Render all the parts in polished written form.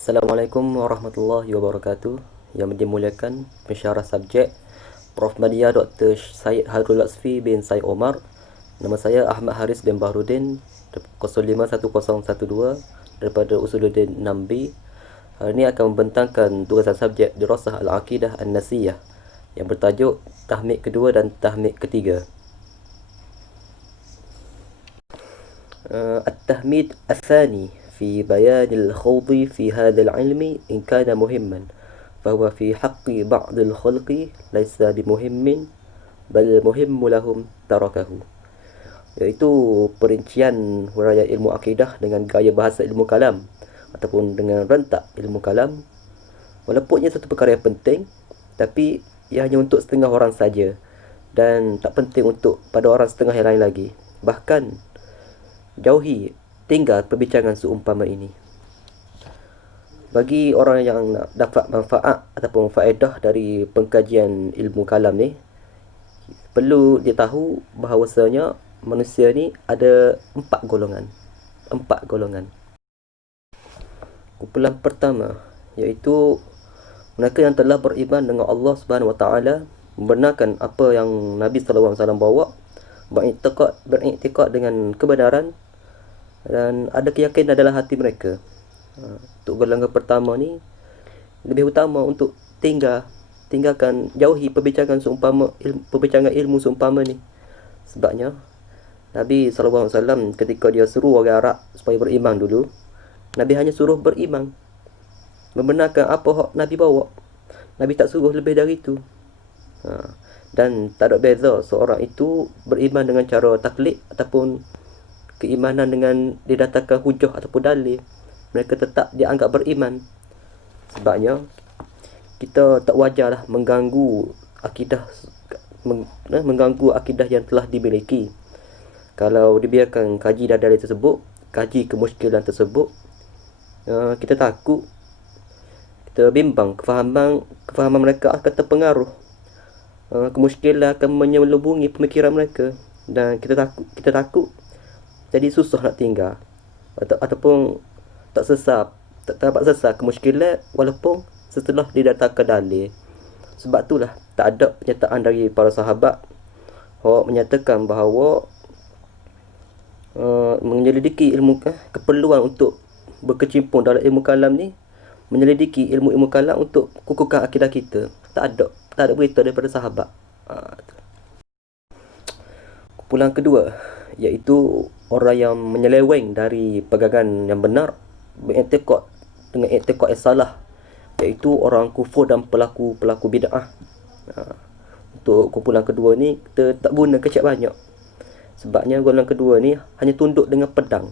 Assalamualaikum warahmatullahi wabarakatuh. Yang dimuliakan pensyarah subjek Prof. Madya Dr. Syed Harul Latsfi bin Syed Omar. Nama saya Ahmad Haris bin Bahrudin 051012 daripada Usuluddin 6B. Hari ini akan membentangkan tugasan subjek Dirasah Al-Aqidah An-Nasiyah yang bertajuk Tahmid kedua dan Tahmid ketiga. التهميد الثاني في بيان الخوض في هذا العلم إن كان مهما فهو في حق بعض الخلق ليس بمهم بل مهم لهم تركه, iaitu perincian huraian ilmu akidah dengan gaya bahasa ilmu kalam ataupun dengan rentak ilmu kalam. Walaupun ia satu perkara yang penting, tapi ia hanya untuk setengah orang saja dan tak penting untuk pada orang setengah yang lain lagi. Bahkan jauhi, tinggal perbincangan seumpama ini. Bagi orang yang nak dapat manfaat ataupun faedah dari pengkajian ilmu kalam ni, perlu dia tahu bahawasanya manusia ni ada empat golongan. Kumpulan pertama iaitu mereka yang telah beriman dengan Allah Subhanahu Wa Taala, membenarkan apa yang Nabi sallallahu alaihi wasallam bawa, beriktikad dengan kebenaran dan ada keyakinan dalam hati mereka. Untuk golongan pertama ni lebih utama untuk tinggalkan, jauhi perbincangan ilmu seumpama ni. Sebabnya Nabi SAW ketika dia suruh orang Arab supaya beriman dulu, Nabi hanya suruh beriman, membenarkan apa hak Nabi bawa. Nabi tak suruh lebih dari itu. Dan tak ada beza seorang itu beriman dengan cara taklid ataupun keimanan dengan didatangkan hujah ataupun dalil. Mereka tetap dianggap beriman. Sebabnya kita tak wajarlah mengganggu akidah yang telah dimiliki. Kalau dibiarkan kaji dalil tersebut, kaji kemusykilan tersebut, kita takut, kita bimbang, kefahaman mereka akan terpengaruh, kemusykilan akan menyelubungi pemikiran mereka, dan kita takut jadi susah nak tinggal ataupun tak dapat selesai kemusykilan walaupun setelah didatangkan dalil. Sebab itulah tak ada pernyataan dari para sahabat yang menyatakan bahawa menyelidiki ilmu keperluan untuk berkecimpung dalam ilmu kalam ni, menyelidiki ilmu kalam untuk kukuhkan akidah kita. Tak ada berita daripada sahabat. Kumpulan kedua iaitu orang yang menyeleweng dari pegangan yang benar, beriktikad dengan iktikad yang salah, iaitu orang kufur dan pelaku bid'ah. Untuk kumpulan kedua ni kita tak guna kecap banyak. Sebabnya golongan kedua ni hanya tunduk dengan pedang,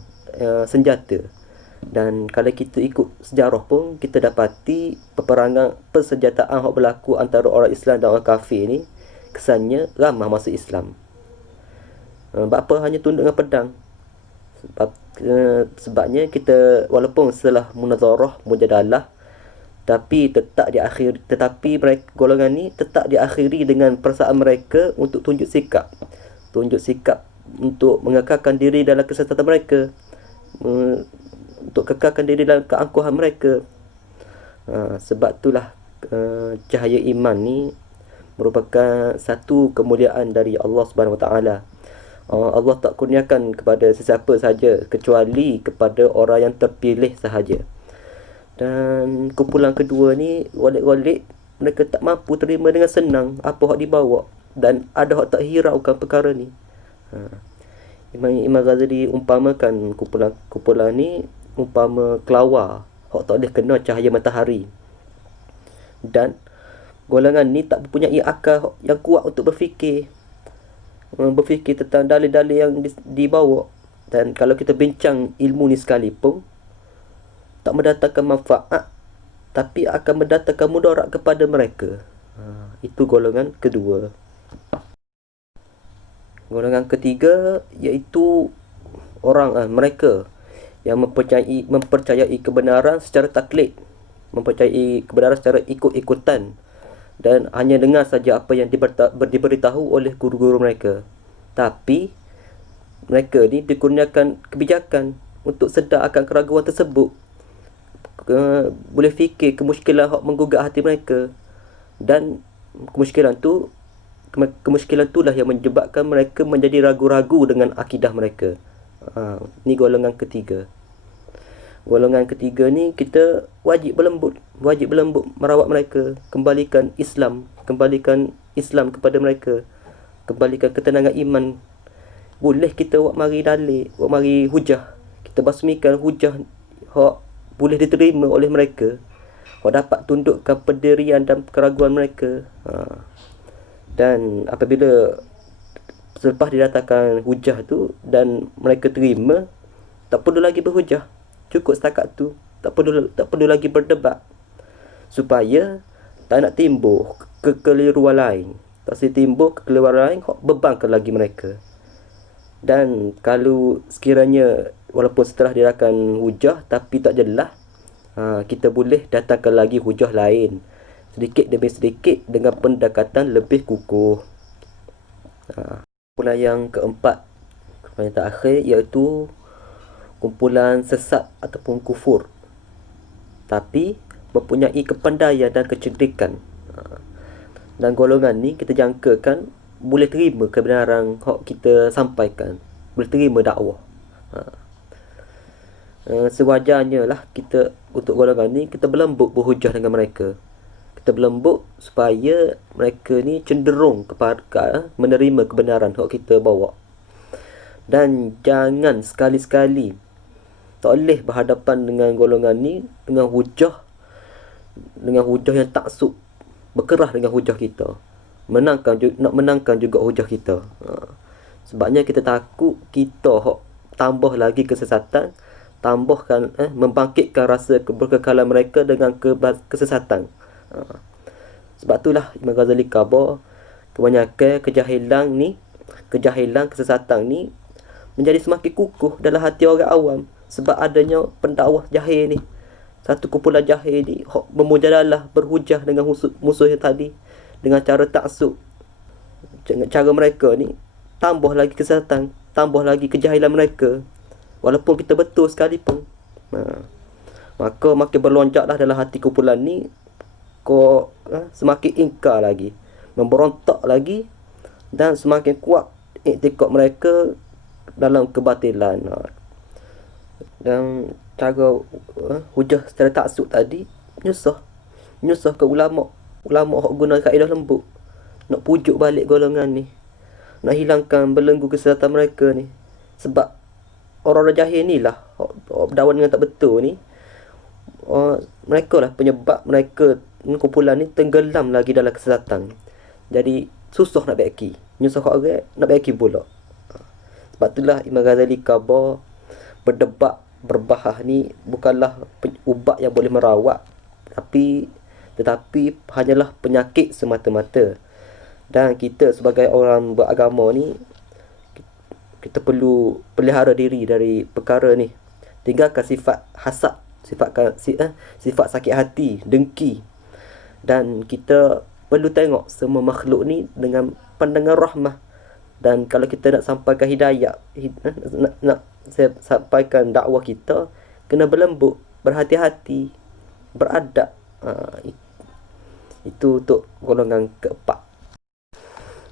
senjata. Dan kalau kita ikut sejarah pun kita dapati peperangan persenjataan yang berlaku antara orang Islam dan orang kafir ni kesannya ramah masuk Islam. Bapa hanya tunduk dengan pedang. Sebabnya kita walaupun setelah munazarah, mujadalah, tetapi mereka golongan ni tetap diakhiri dengan perasaan mereka untuk tunjuk sikap untuk mengekalkan diri dalam kesesatan mereka, untuk kekalkan diri dalam keangkuhan mereka. Sebab itulah cahaya iman ni merupakan satu kemuliaan dari Allah Subhanahu Wa Taala. Allah tak kurniakan kepada sesiapa sahaja kecuali kepada orang yang terpilih sahaja. Dan kumpulan kedua ni walik-walik mereka tak mampu terima dengan senang apa hak dibawa, dan ada hak tak hiraukan perkara ni. Imam Ghazali umpamakan kumpulan ni umpama kelawar hak tak boleh kena cahaya matahari. Dan golongan ni tak mempunyai akal yang kuat untuk berfikir tentang dalil-dalil yang dibawa. Dan kalau kita bincang ilmu ni sekalipun, tak mendatangkan manfaat, tapi akan mendatangkan mudarat kepada mereka. Itu golongan kedua. Golongan ketiga iaitu mereka yang mempercayai kebenaran secara taklid, mempercayai kebenaran secara ikut-ikutan, dan hanya dengar saja apa yang diberitahu oleh guru-guru mereka. Tapi mereka ni dikurniakan kebijakan untuk sedar akan keraguan tersebut. boleh fikir kemusykilan hak menggugah hati mereka. Dan kemusykilan itulah yang menyebabkan mereka menjadi ragu-ragu dengan akidah mereka. Ni golongan ketiga. Golongan ketiga ni kita wajib berlembut merawat mereka, kembalikan Islam kepada mereka, kembalikan ketenangan iman. Boleh kita buat mari dalil, buat mari hujah, kita basmikan hujah hak boleh diterima oleh mereka, hak dapat tundukkan pendirian dan keraguan mereka. Dan apabila selepas didatangkan hujah tu dan mereka terima, tak perlu lagi berhujah, cukup setakat tu, tak perlu lagi berdebat, supaya tak nak timbul kekeliruan lain. Tak timbul kekeliruan lain, bebankan lagi mereka. Dan kalau sekiranya walaupun setelah diadakan hujah tapi tak jelas, kita boleh datangkan lagi hujah lain, sedikit demi sedikit dengan pendekatan lebih kukuh. Kumpulan yang keempat, yang terakhir, iaitu kumpulan sesat ataupun kufur tapi mempunyai kepandaian dan kecerdikan. Dan golongan ni kita jangkakan boleh terima kebenaran yang kita sampaikan, boleh terima dakwah. Sewajarnya lah kita untuk golongan ni kita berlembut berhujah dengan mereka. Kita berlembut supaya mereka ni cenderung kepada menerima kebenaran yang kita bawa. Dan jangan sekali-sekali, tak boleh berhadapan dengan golongan ni dengan hujah yang taksub, berkerah dengan hujah kita, nak menangkan juga hujah kita. Sebabnya kita takut kita tambah lagi kesesatan, membangkitkan rasa keberkekalan mereka dengan kesesatan. Sebab itulah Imam Ghazali khabar kebanyakan kejahilan kesesatan ni menjadi semakin kukuh dalam hati orang awam sebab adanya pendakwah jahil ni. Satu kumpulan jahil ni memujadalah, berhujah dengan musuh yang tadi dengan cara taksub. Cara mereka ni tambah lagi kesesatan, tambah lagi kejahilan mereka walaupun kita betul sekalipun. Maka makin berlonjaklah dalam hati kumpulan ni, semakin ingkar lagi, memberontak lagi, dan semakin kuat iktikad mereka dalam kebatilan. Dan cara hujah secara taksub tadi nyusah ke ulama hak guna kaedah lembut, nak pujuk balik golongan ni, nak hilangkan belenggu kesesatan mereka ni. Sebab orang-orang jahil ni lah berdakwah dengan tak betul ni, mereka lah penyebab mereka kumpulan ni tenggelam lagi dalam kesesatan. Jadi susah nak baiki, nyusah kat orang nak baiki pula. Sebab itulah Imam Ghazali khabar berdebat berbahas ni bukanlah ubat yang boleh merawat, tetapi hanyalah penyakit semata-mata. Dan kita sebagai orang beragama ni, kita perlu pelihara diri dari perkara ni. Tinggalkan sifat hasad, sifat sakit hati, dengki. Dan kita perlu tengok semua makhluk ni dengan pandangan rahmah. Dan kalau kita nak sampaikan hidayah, nak sampaikan dakwah kita, kena berlembut, berhati-hati, beradab. Itu untuk golongan keempat.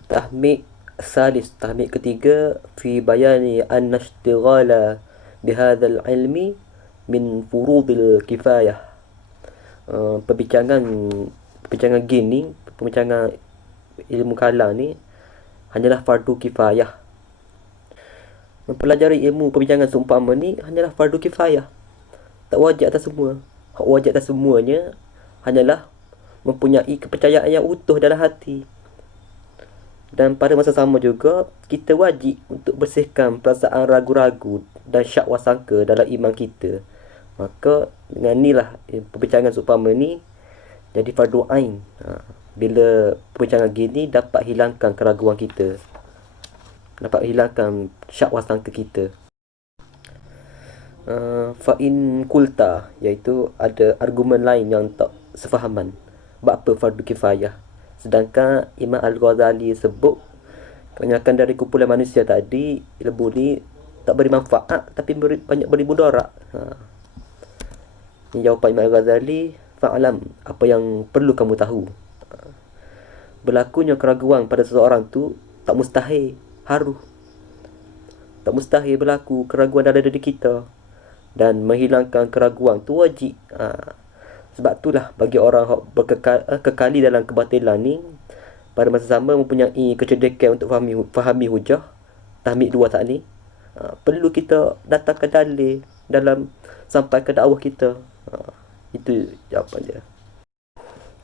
Tahmid ketiga, fi bayani anna ishtighala bihadzal ilmi min furudil kifayah. Perbincangan ilmu kalam ni hanyalah fardu kifayah. Mempelajari ilmu perbincangan seumpama ni hanyalah fardu kifayah, tak wajib atas semua. Hak wajib atas semuanya hanyalah mempunyai kepercayaan yang utuh dalam hati. Dan pada masa sama juga kita wajib untuk bersihkan perasaan ragu-ragu dan syak wasangka dalam iman kita. Maka dengan inilah perbincangan seumpama ni jadi fardu ain. Bila perbincangan gini dapat hilangkan keraguan kita, dapat hilangkan syak wasangka kita. Fa'in kulta, iaitu ada argumen lain yang tak sefahaman. Apa fardu kifayah? Sedangkan Imam Al-Ghazali sebut kebanyakan dari kumpulan manusia tadi, ilmu ni tak beri manfaat tapi banyak beri mudarat. Jawapan Imam Al-Ghazali, fa'lam, apa yang perlu kamu tahu. Berlakunya keraguan pada seseorang tu tak mustahil, haru. Tak mustahil berlaku keraguan dalam diri kita. Dan menghilangkan keraguan tu wajib. Sebab itulah bagi orang yang kekali dalam kebatilan ni, pada masa sama mempunyai kecerdikan untuk fahami hujah, tahmid dua tak ni, perlu kita datangkan dalil dalam sampai ke dakwah kita. Itu jawapan dia.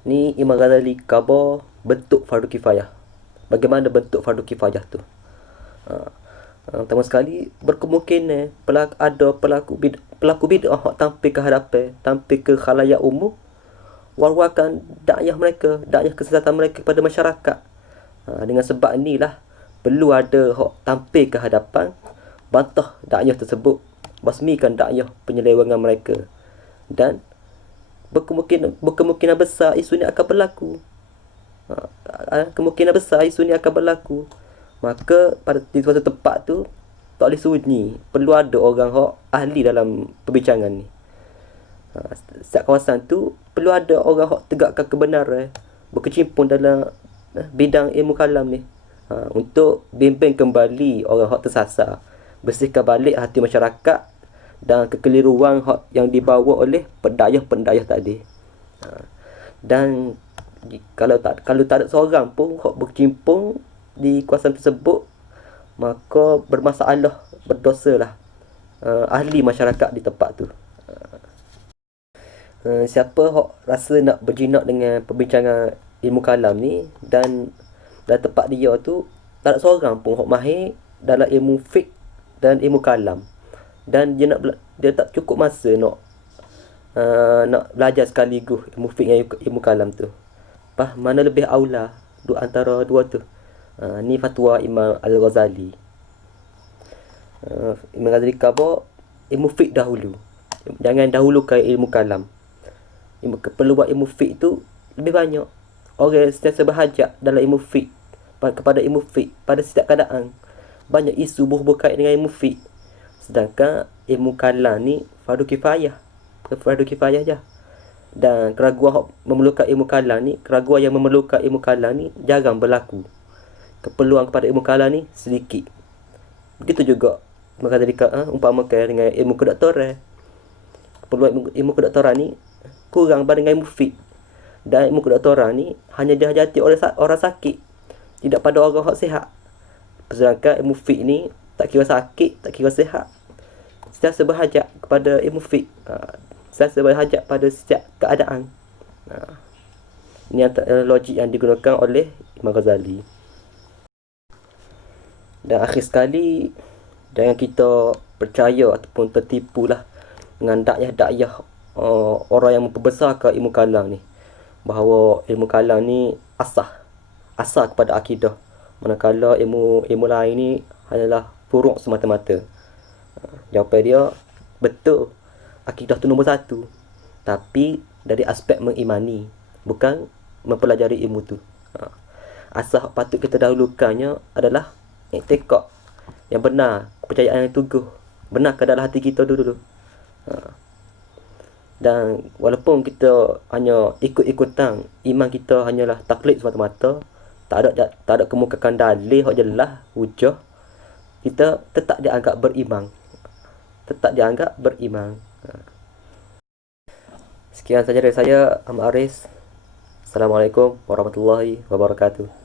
Ni Imam Ghazali khabar bentuk fardu kifayah. Bagaimana bentuk fardu kifayah tu? Pertama sekali, berkemungkinan pelaku bid'ah tampil ke hadapan, tampil ke khalayak umum, war-warkan dakwah mereka, dakwah kesesatan mereka kepada masyarakat. Dengan sebab inilah perlu ada hak tampil ke hadapan, bantah dakwah tersebut, basmikan dakwah penyelewengan mereka. Dan berkemungkinan besar isu ni akan berlaku. Kemungkinan besar isu ni akan berlaku. Maka di suatu tempat tu tak boleh sunyi, perlu ada orang ahli dalam perbincangan ni. Setiap kawasan tu perlu ada orang tegakkan kebenaran, berkecimpung dalam bidang ilmu kalam ni, untuk bimbing kembali orang tersasar, bersihkan balik hati masyarakat dan kekeliruan yang dibawa oleh pendayah tadi. Dan kalau tak ada seorang pun berkecimpung di kawasan tersebut, maka bermasalah, berdosalah ahli masyarakat di tempat tu. Siapa rasa nak berjinak dengan perbincangan ilmu kalam ni, dan dalam tempat dia tu tak ada seorang pun mahir dalam ilmu fiqh dan ilmu kalam, dan dia tak cukup masa nak belajar sekaligus ilmu fiqh dan ilmu kalam tu, mana lebih aula antara dua tu. Ni fatwa Imam Al-Ghazali. Imam Ghazali khabar ilmu fiqh dahulu, jangan dahulukan ilmu kalam. Keperluan ilmu fiqh tu lebih banyak. Orang sentiasa berhajat dalam ilmu fiqh, kepada ilmu fiqh pada setiap keadaan. Banyak isu berkait dengan ilmu fiqh. Sedangkan ilmu kalam ni fardu kifayah je. Dan keraguan yang memerlukan ilmu kalam ni jarang berlaku. Keperluan kepada ilmu kalam ni sedikit. Begitu juga maka tadi umpamakan dengan ilmu kedoktoran. Keperluan ilmu kedoktoran ni kurang berbanding dengan ilmu fiqh. Dan ilmu kedoktoran ni hanya dihajati oleh orang sakit, tidak pada orang sihat. Sedangkan ilmu fiqh ni tak kira sakit, tak kira sihat, sentiasa berhajat kepada ilmu fiqh, sentiasa berhajat pada setiap keadaan. Ini antara logik yang digunakan oleh Imam Ghazali. Dan akhir sekali, jangan kita percaya ataupun tertipulah dengan dakwah orang yang memperbesarkan ilmu kalam ni, bahawa ilmu kalam ni asal kepada akidah, manakala ilmu lain ni hanyalah furuk semata-mata. Jawapan dia, betul, akidah tu nombor satu, tapi dari aspek mengimani, bukan mempelajari ilmu tu. Asal patut kita dahulukannya adalah i'tiqad yang benar, kepercayaan yang teguh, benarkan dalam hati kita dulu. Dan walaupun kita hanya ikut-ikutan, iman kita hanyalah taklid semata-mata, tak ada kemukakan dalil yang jelas, hujah, kita tetap dianggap beriman. Sekian saja dari saya, Ahmad Aris. Assalamualaikum warahmatullahi wabarakatuh.